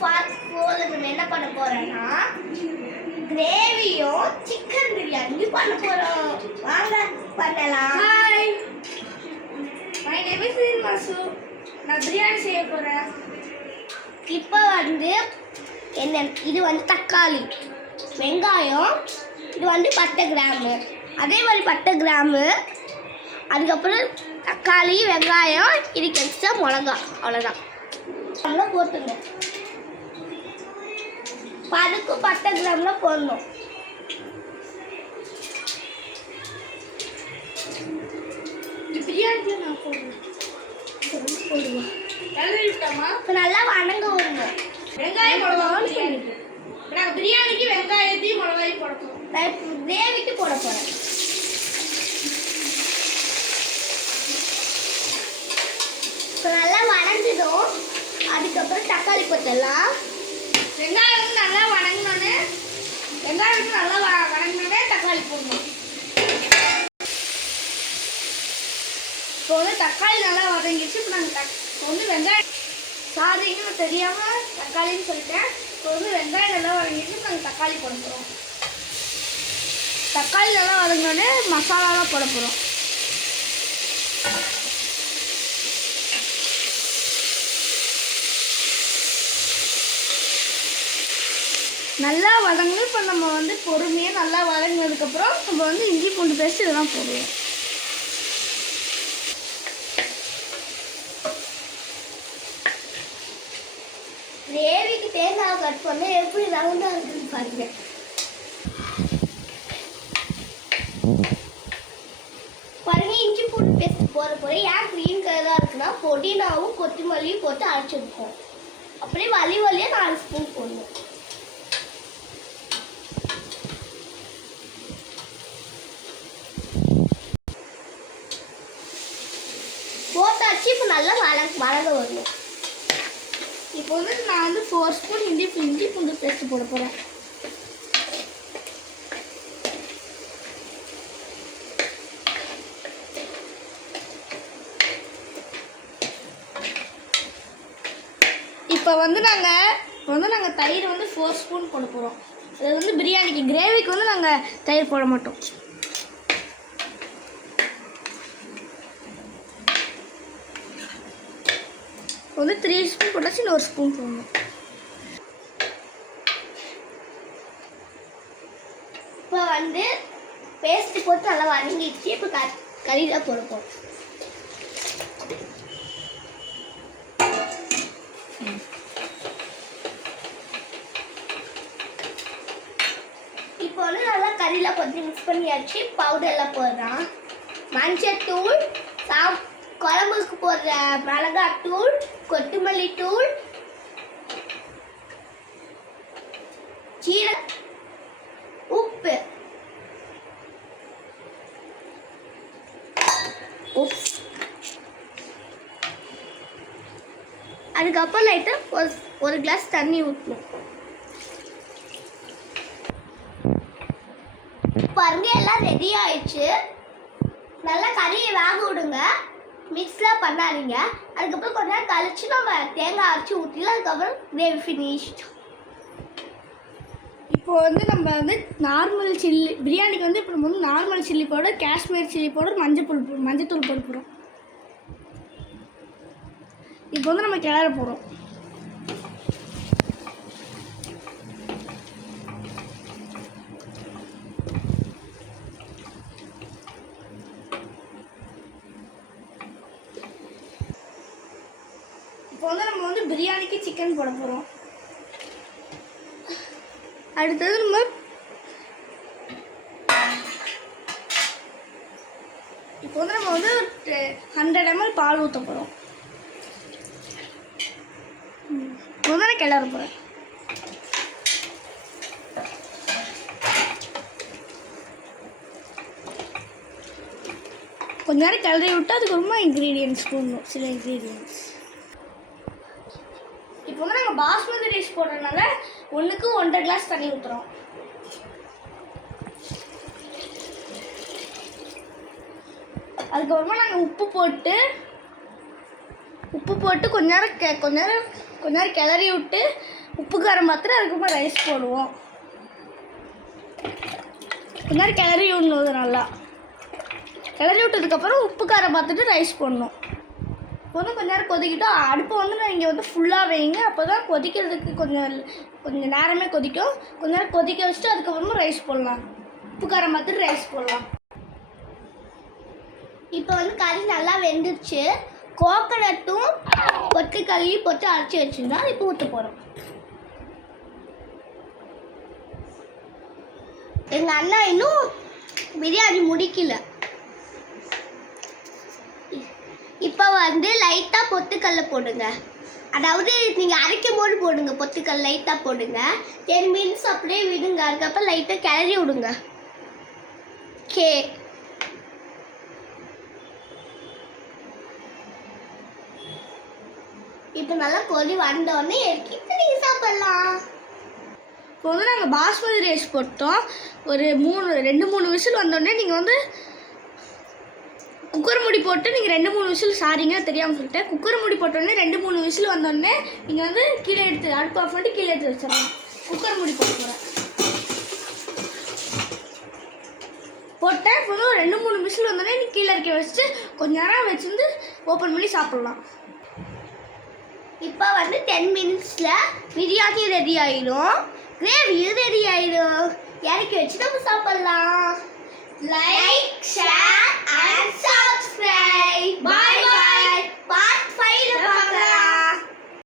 Fast food நம்ம என்ன பண்ண போறோம்னா கிரேவியும் சிக்கன் பிரியாணி பண்ண போறோம். வாங்க பண்ணலாம். ஹாய், மை நேம் இஸ் மாசு. நான் பிரியாணி செய்ய போறேன். இப்போ வந்து என்ன, இது வந்து தக்காளி, வெங்காயம், இது வந்து 10 கிராமு, அதே மாதிரி 10 கிராமு, அதுக்கப்புறம் தக்காளி, வெங்காயம், இதுக்கு எக்ஸ்ட்ரா மிளகா, அவ்வளோதான். அதெல்லாம் போட்டுருங்க. அதுக்கும் 10 கிராம்லாம் போடணும். பிரியாணி நான் போடுவேன். இப்போ நல்லா வணங்க வருங்க. வெங்காயம் மிளகாவும் பிரியாணிக்கு. நாங்கள் பிரியாணிக்கு வெங்காயத்தையும் மிளகாயும் போடணும். நான் இப்போ கிரேவிக்கு போட போகிறேன். இப்போ நல்லா வணங்கிடும். அதுக்கப்புறம் தக்காளி போட்டலாம். வெங்காயம் நல்லா வணங்கினோன்னே தக்காளி போடணும். இப்போ வந்து தக்காளி நல்லா வதங்கிடுச்சு. இப்போ நாங்கள் வந்து வெங்காயம் சாதின்னு தெரியாமல் தக்காளின்னு சொல்லிட்டேன். இப்போ வந்து வெங்காயம் நல்லா வதங்கிடுச்சு. இப்போ நாங்கள் தக்காளி போட போகிறோம். தக்காளி நல்லா வதங்கினோடனே மசாலாலாம் போட போகிறோம். நல்லா வதங்கணும். இப்போ நம்ம வந்து பொறுமையாக நல்லா வதங்கினதுக்கப்புறம் நம்ம வந்து இஞ்சி பூண்டு பேஸ்ட் இதெல்லாம் போடுவோம். கிரேவிக்கு தேங்காய் கட் பண்ண எப்படி ரவுண்டாக இருக்குன்னு பாருங்க. பாருங்க, இஞ்சி பூண்டு பேஸ்ட் போட ஏன் க்ரீன் கலராக இருக்குன்னா புதினாவும் கொத்தமல்லியும் போட்டு அரைச்சிருக்கோம். அப்படியே வலியாக 4 ஸ்பூன் போடணும். போட்டாச்சு. இப்போ நல்லா வளங்க வரணும். இப்போ வந்து நான் வந்து 4 ஸ்பூன் இஞ்சி பூண்டு பேஸ்ட் போட போகிறேன். இப்போ வந்து நாங்கள் தயிர் வந்து 4 ஸ்பூன் போட போகிறோம். அது வந்து பிரியாணிக்கு, கிரேவிக்கு வந்து நாங்கள் தயிர் போட மாட்டோம். வந்து 3 ஸ்பூன் போட்டாச்சு. 1 ஸ்பூன் போடணும். இப்போ வந்து பேஸ்ட் போட்டு நல்லா வதங்கிடுச்சு. இப்போ கறி தான் போடுவோம். இப்போ வந்து நல்லா கறியில் கொஞ்சம் மிக்ஸ் பண்ணியாச்சு. பவுடர்லாம் போடுறான். மஞ்சள் தூள், குழம்புக்கு போடுற மிளகாய் தூள், கொத்தமல்லி தூள், சீரகம், உப்பு, அதுக்கப்புறம் லைட்டாக ஒரு கிளாஸ் தண்ணி ஊற்றணும். பாருங்க, எல்லாம் ரெடி ஆயிடுச்சு. நல்லா கறியை வேக விடுங்க. மிக்ஸ்லாம் பண்ணாதீங்க. அதுக்கப்புறம் கொஞ்ச நேரம் கழிச்சு நம்ம தேங்காய் அரைச்சி ஊற்றிலாம். அதுக்கப்புறம் கிரேவி ஃபினிஷ். இப்போ வந்து நம்ம வந்து நார்மல் சில்லி பிரியாணிக்கு வந்து இப்போ நம்ம வந்து normal chilli powder, Kashmir chilli powder, மஞ்சத்தூள் போட போகிறோம். இப்போ வந்து நம்ம கிளற போகிறோம். இப்போ வந்து நம்ம வந்து பிரியாணிக்கு சிக்கன் போட போகிறோம். அடுத்தது நம்ம இப்போ வந்து 100 ml பால் ஊற்ற போகிறோம். முதல்ல கிளற போகிறேன். கொஞ்ச நேரம் கிளறி விட்டு அதுக்கப்புறமா இன்க்ரீடியன்ட்ஸ் போடணும். சில இன்க்ரீடியன்ட்ஸ் இப்போ வந்து நாங்கள் பாஸ்மதி ரைஸ் போடுறதுனால 1க்கு 1.5 கிளாஸ் தண்ணி ஊற்றுறோம். அதுக்கப்புறமா நாங்கள் உப்பு போட்டு உப்பு போட்டு கொஞ்ச நேரம் கிளறி விட்டு உப்பு காரம் பார்த்துட்டு அதுக்கப்புறம் ரைஸ் போடுவோம். கொஞ்ச நேரம் கிளறி விடணும். நல்லா கிளறி விட்டதுக்கப்புறம் உப்பு காரம் பார்த்துட்டு ரைஸ் போடணும். இப்போ வந்து கொஞ்ச நேரம் கொதிக்கிட்டோம். அடுப்பை வந்து நீங்கள் வந்து ஃபுல்லாக வைங்க. அப்போ தான் கொதிக்கிறதுக்கு கொஞ்சம் நேரமே கொதிக்கும். கொஞ்ச நேரம் கொதிக்க வச்சுட்டு அதுக்கப்புறமா ரைஸ் போடலாம். உப்பு காரம் பார்த்துட்டு ரைஸ் போடலாம். இப்போ வந்து கறி நல்லா வெந்துருச்சு. கோகனட்டும் பொட்டுக்கல்லையும் போட்டு அரைச்சி வச்சுருந்தா இப்போ ஊற்ற போகிறோம். எங்கள் அண்ணா இன்னும் பிரியாணி முடிக்கல. இப்போ வந்து லைட்டாக பொட்டுக்கல்ல போடுங்க. அதாவது நீங்கள் அரைக்கும் போது போடுங்க. பொட்டுக்கல் லைட்டாக போடுங்க. 10 மினிட்ஸ் அப்படியே விடுங்க. அதுக்கப்புறம் லைட்டாக கிளறி விடுங்க. ஓகே, இப்போ நல்லா கொதி வந்தோடனே எடுத்து நீங்கள் சாப்பிடலாம். இப்போ வந்து நாங்கள் பாஸ்மதி ரைஸ் போட்டோம். ஒரு 2-3 விசில் வந்தோடனே நீங்கள் வந்து குக்கர் மூடி போட்டு நீங்கள் 2-3 விசில், சாரிங்க தெரியாமல் சொல்லிட்டேன், குக்கர் மூடி போட்டோடனே 2-3 விசில் வந்தோடனே நீங்கள் வந்து கீழே எடுத்து அடுப்பு ஆஃப் பண்ணிட்டு கீழே எடுத்து வச்சிடலாம். குக்கர் மூடி போட்டு போட்டேன். இப்போ வந்து 2-3 விசில் வந்தோடனே நீ கீழே இருக்க வச்சுட்டு கொஞ்ச நேரம் வச்சுருந்து ஓப்பன் பண்ணி சாப்பிட்லாம். இப்போ வந்து 10 மினிட்ஸில் பிரியாணி ரெடி ஆகிடும். கிரேவியும் ரெடி ஆகிடும். இறக்கி வச்சு நம்ம சாப்பிடலாம். Like, share and subscribe. Bye bye. Part 5 பார்க்கலாம்.